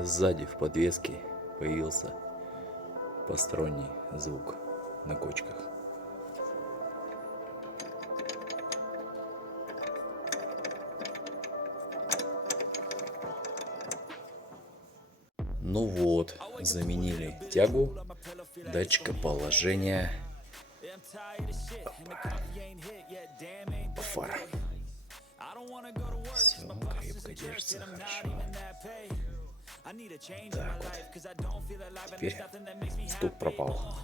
Сзади в подвеске появился посторонний звук на кочках. Ну вот, заменили тягу датчика положения фар. Все крепко держится, хорошо. Так вот. Теперь стук пропал.